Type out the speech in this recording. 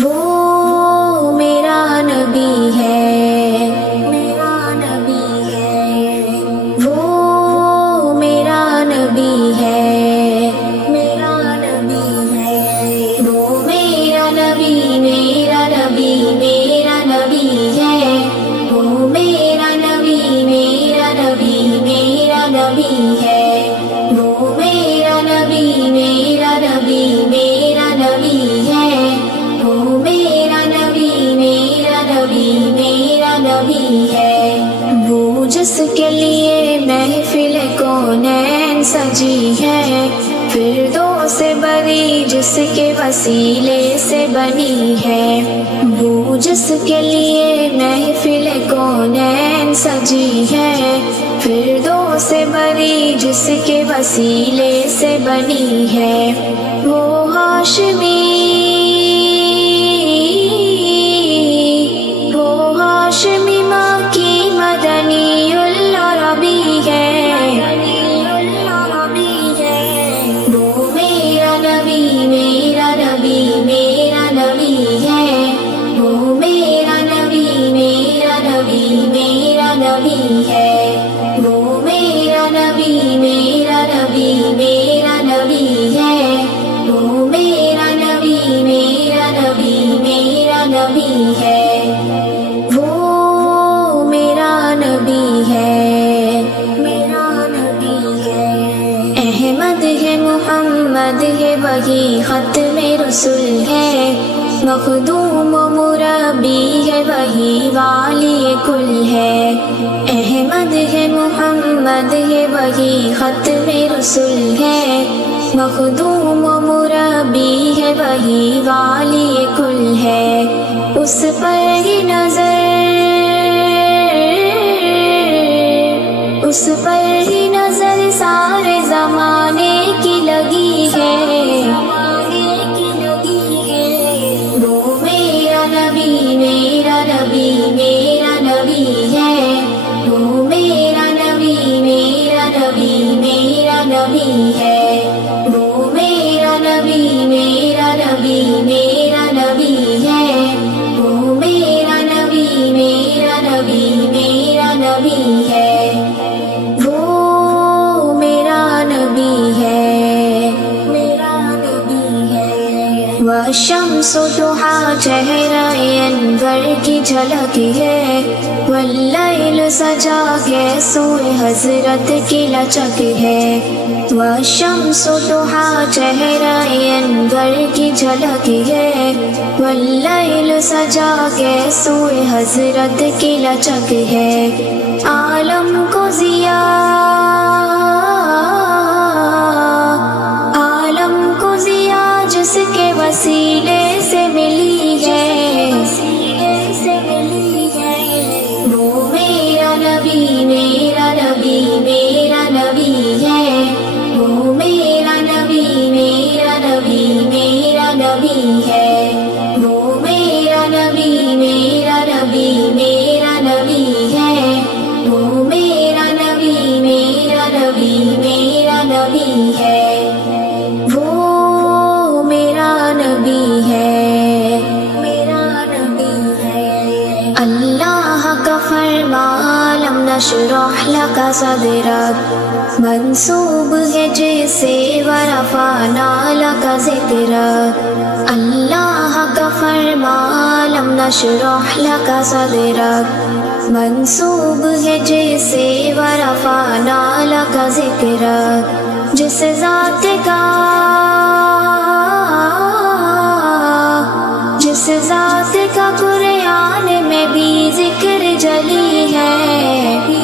وہ میرا نبی ہے، میرا نبی ہے، وہ میرا نبی ہے، میرا نبی ہے، وہ میرا نبی، میرا نبی، میرا نبی ہے، وہ میرا نبی، میرا نبی، میرا نبی ہے، وہ میرا نبی، میرا نبی، میرا نبی ہے، وہ میرا نبی، میرا نبی، میرا نبی ہے، وہ جس کے لیے محفل کونین سجی ہے، فردوس بری جس کے وسیلے سے بنی ہے، وہ جس کے لیے محفل کونین سجی ہے، فردوس بری جس کے وسیلے سے بنی ہے، وہ ہاشمی، وہ ہاشمی ماں کی مدنی العربی ہے، وہ میرا نبی، میرا نبی، میرا نبی ہے، وہ میرا نبی، میرا نبی، میرا نبی ہے، وہ میرا نبی، میرا نبی، میرا نبی ہے، وہ میرا نبی، میرا نبی، میرا نبی ہے، وہ میرا نبی ہے، میرا نبی ہے، احمد ہے، محمد ہے، وہی ختم رسول ہے، مخدوم و مربی ہے، وہی والی کل ہے، احمد ہے، محمد ہے، وہی ختم رسول ہے، مخدوم و مربی ہے، وہی والی کل ہے، اس پر ہی نظر، اس پر ہی نظر سارے زمانے کی لگی ہے، وہ میرا نبی، میرا نبی، میرا نبی ہے، وہ میرا نبی، میرا نبی، میرا نبی ہے، وہ میرا نبی، میرا نبی، میرا نبی ہے، وہ میرا نبی، میرا نبی، میرا نبی ہے، وہ میرا نبی ہے، میرا نبی ہے، والشمس ضحیٰ چہرہ انور کی جھلک ہے، واللیل سجا کے سوئے حضرت کی لچک ہے، والشمس ضحیٰ چہرہ انور کی جھلک ہے، واللیل سجا کے سوئے حضرت کی لچک ہے، عالم کو ضیا، عالم کو ضیا جس کے وسیلے سے ملی ہے، وہ میرا نبی، میرا نبی، میرا نبی ہے، وہ میرا نبی، میرا نبی، میرا نبی ہے، وہ میرا نبی، میرا نبی، میرا نبی ہے، وہ میرا نبی، میرا نبی، میرا نبی ہے، وہ میرا نبی ہے، میرا نبی ہے، اللہ کا فرمان لم نشرح لک صدرک منسوب ہے جسے ورفعنا لک ذکرک، اللہ کا فرمان لم نشرح لک صدرک منسوب ہے جسے ورفعنا لک ذکرک، جس ذات کا، جس ذات کا قرآن میں بھی ذکر جلی ہے،